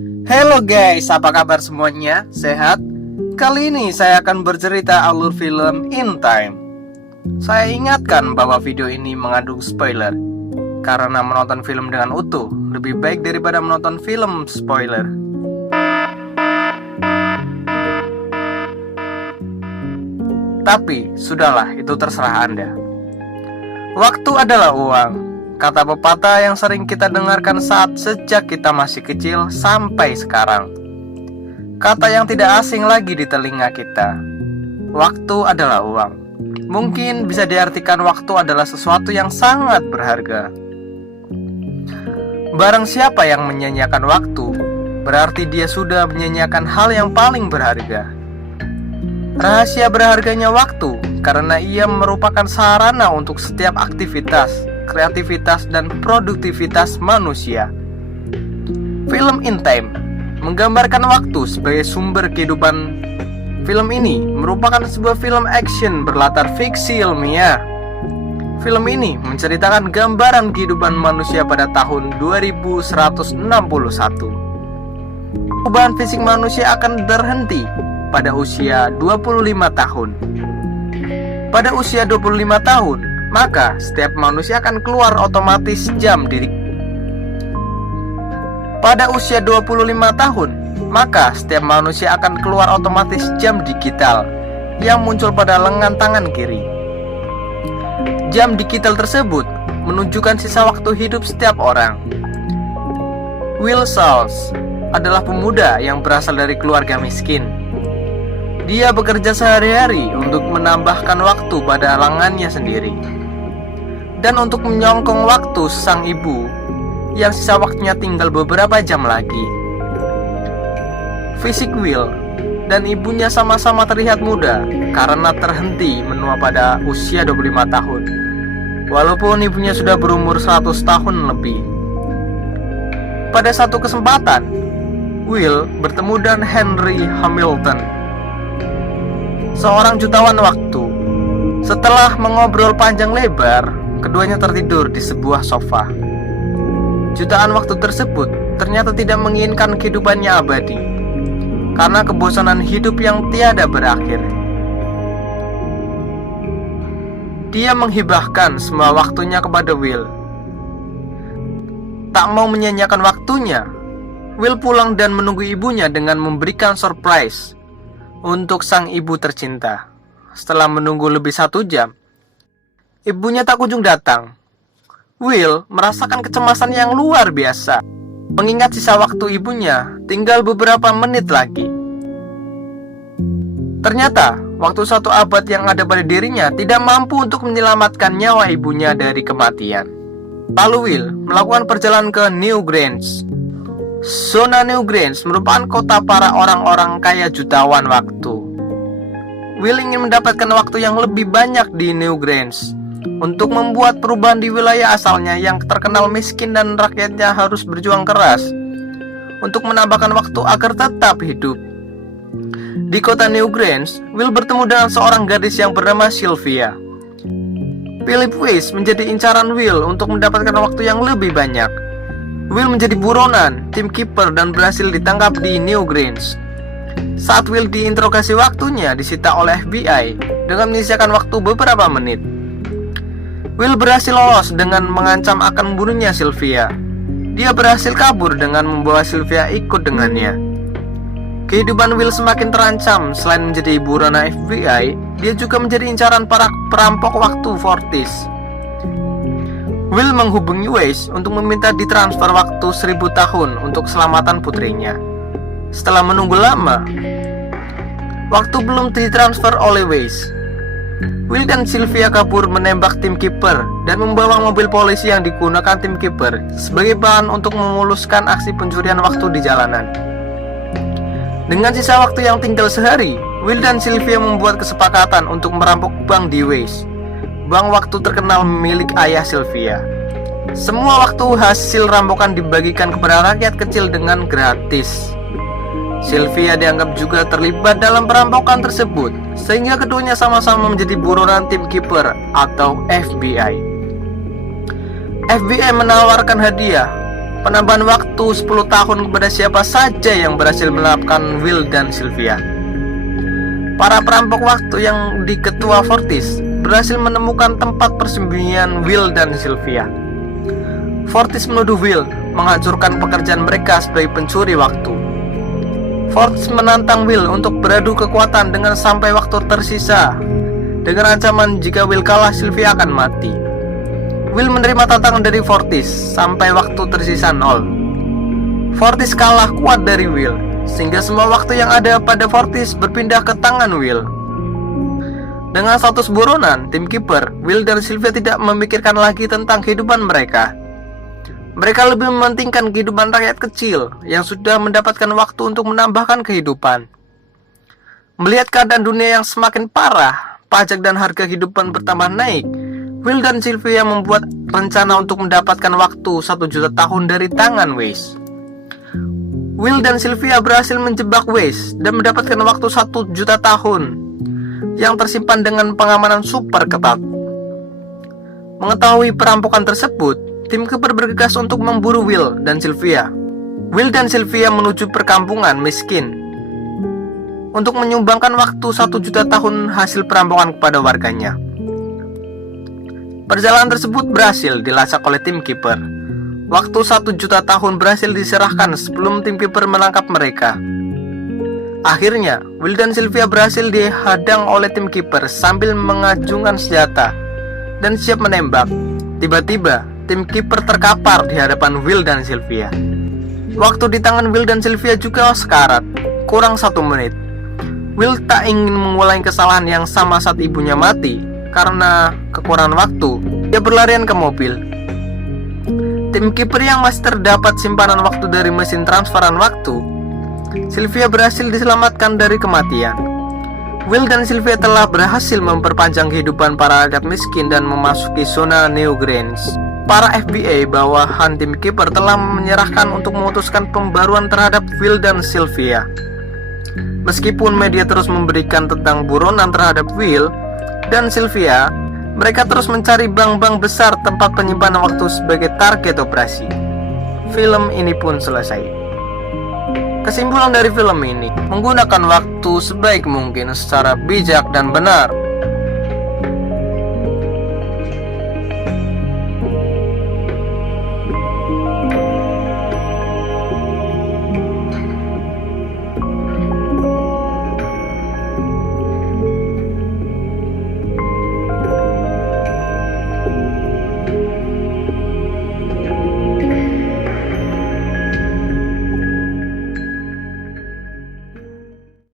Halo guys, apa kabar semuanya? Sehat? Kali ini saya akan bercerita alur film In Time. Saya ingatkan bahwa video ini mengandung spoiler, karena menonton film dengan utuh lebih baik daripada menonton film spoiler. Tapi, sudahlah, itu terserah Anda. Waktu adalah uang, kata pepatah yang sering kita dengarkan sejak kita masih kecil sampai sekarang. Kata yang tidak asing lagi di telinga kita. Waktu adalah uang. Mungkin bisa diartikan waktu adalah sesuatu yang sangat berharga. Barang siapa yang menyanyiakan waktu, berarti dia sudah menyanyiakan hal yang paling berharga. Rahasia berharganya waktu karena ia merupakan sarana untuk setiap aktivitas, kreativitas, dan produktivitas manusia. Film In Time menggambarkan waktu sebagai sumber kehidupan. Film ini merupakan sebuah film action berlatar fiksi ilmiah. Film ini menceritakan gambaran kehidupan manusia pada tahun 2161. Perubahan fisik manusia akan berhenti pada usia 25 tahun. Pada usia 25 tahun, maka setiap manusia akan keluar otomatis jam diri. Pada usia 25 tahun, maka setiap manusia akan keluar otomatis jam digital yang muncul pada lengan tangan kiri. Jam digital tersebut menunjukkan sisa waktu hidup setiap orang. Will Sauls adalah pemuda yang berasal dari keluarga miskin. Dia bekerja sehari-hari untuk menambahkan waktu pada lengannya sendiri, dan untuk menyongkong waktu sang ibu yang sisa waktunya tinggal beberapa jam lagi. Fisik Will dan ibunya sama-sama terlihat muda karena terhenti menua pada usia 25 tahun, walaupun ibunya sudah berumur 100 tahun lebih. Pada satu kesempatan, Will bertemu dengan Henry Hamilton, seorang jutawan waktu. Setelah mengobrol panjang lebar, keduanya tertidur di sebuah sofa. Jutaan waktu tersebut ternyata tidak menginginkan kehidupannya abadi, karena kebosanan hidup yang tiada berakhir. Dia menghibahkan semua waktunya kepada Will. Tak mau menyanyiakan waktunya, Will pulang dan menunggu ibunya dengan memberikan surprise untuk sang ibu tercinta. Setelah menunggu lebih 1 jam, ibunya tak kunjung datang. Will merasakan kecemasan yang luar biasa, mengingat sisa waktu ibunya tinggal beberapa menit lagi. Ternyata, waktu 1 abad yang ada pada dirinya tidak mampu untuk menyelamatkan nyawa ibunya dari kematian. Lalu Will melakukan perjalanan ke Newgrange. Zona Newgrange merupakan kota para orang-orang kaya jutawan waktu. Will ingin mendapatkan waktu yang lebih banyak di Newgrange untuk membuat perubahan di wilayah asalnya yang terkenal miskin dan rakyatnya harus berjuang keras untuk menambahkan waktu agar tetap hidup. Di kota Newgrange, Will bertemu dengan seorang gadis yang bernama Sylvia. Philip Weiss menjadi incaran Will untuk mendapatkan waktu yang lebih banyak. Will menjadi buronan, tim kiper, dan berhasil ditangkap di Newgrange. Saat Will diinterogasi, waktunya disita oleh FBI dengan menyisakan waktu beberapa menit. Will berhasil lolos dengan mengancam akan membunuhnya Sylvia. Dia berhasil kabur dengan membawa Sylvia ikut dengannya. Kehidupan Will semakin terancam. Selain menjadi buronan FBI, dia juga menjadi incaran para perampok waktu Fortis. Will menghubungi Weiss untuk meminta ditransfer waktu 1000 tahun untuk keselamatan putrinya. Setelah menunggu lama, waktu belum ditransfer oleh Weiss. Will dan Sylvia kabur menembak tim kiper dan membawa mobil polisi yang digunakan tim kiper sebagai bahan untuk memuluskan aksi pencurian waktu di jalanan. Dengan sisa waktu yang tinggal sehari, Will dan Sylvia membuat kesepakatan untuk merampok bank di Weiss, bank waktu terkenal milik ayah Sylvia. Semua waktu hasil rampokan dibagikan kepada rakyat kecil dengan gratis. Sylvia dianggap juga terlibat dalam perampokan tersebut, sehingga keduanya sama-sama menjadi buronan tim kiper atau FBI. FBI menawarkan hadiah penambahan waktu 10 tahun kepada siapa saja yang berhasil melapkan Will dan Sylvia. Para perampok waktu yang di Ketua Fortis berhasil menemukan tempat persembunyian Will dan Sylvia. Fortis menuduh Will menghancurkan pekerjaan mereka sebagai pencuri waktu. Fortis menantang Will untuk beradu kekuatan dengan sampai waktu tersisa, dengan ancaman jika Will kalah Sylvia akan mati. Will menerima tantangan dari Fortis sampai waktu tersisa 0. Fortis kalah kuat dari Will, sehingga semua waktu yang ada pada Fortis berpindah ke tangan Will. Dengan status buronan, tim Keeper, Will dan Sylvia tidak memikirkan lagi tentang kehidupan mereka. Mereka lebih mementingkan kehidupan rakyat kecil yang sudah mendapatkan waktu untuk menambahkan kehidupan. Melihat keadaan dunia yang semakin parah, pajak dan harga kehidupan bertambah naik, Will dan Sylvia membuat rencana untuk mendapatkan waktu 1 juta tahun dari tangan Weiss. Will dan Sylvia berhasil menjebak Weiss dan mendapatkan waktu 1 juta tahun yang tersimpan dengan pengamanan super ketat. Mengetahui perampokan tersebut, tim Keeper bergegas untuk memburu Will dan Sylvia. Will dan Sylvia menuju perkampungan miskin untuk menyumbangkan waktu 1 juta tahun hasil perampokan kepada warganya. Perjalanan tersebut berhasil dilacak oleh tim Keeper. Waktu 1 juta tahun berhasil diserahkan sebelum tim Keeper menangkap mereka. Akhirnya, Will dan Sylvia berhasil dihadang oleh tim Keeper sambil mengacungkan senjata dan siap menembak. Tiba-tiba, tim Keeper terkapar di hadapan Will dan Sylvia. Waktu di tangan Will dan Sylvia juga sekarat, kurang 1 menit. Will tak ingin mengulangi kesalahan yang sama saat ibunya mati. Karena kekurangan waktu, dia berlarian ke mobil. Tim Keeper yang masih terdapat simpanan waktu dari mesin transferan waktu, Sylvia berhasil diselamatkan dari kematian. Will dan Sylvia telah berhasil memperpanjang kehidupan para rakyat miskin dan memasuki zona New Grange. Para FBI bawahan tim Keeper telah menyerahkan untuk memutuskan pembaruan terhadap Will dan Sylvia. Meskipun media terus memberikan tentang buronan terhadap Will dan Sylvia, mereka terus mencari bank-bank besar tempat penyimpanan waktu sebagai target operasi. Film ini pun selesai. Kesimpulan dari film ini, menggunakan waktu sebaik mungkin secara bijak dan benar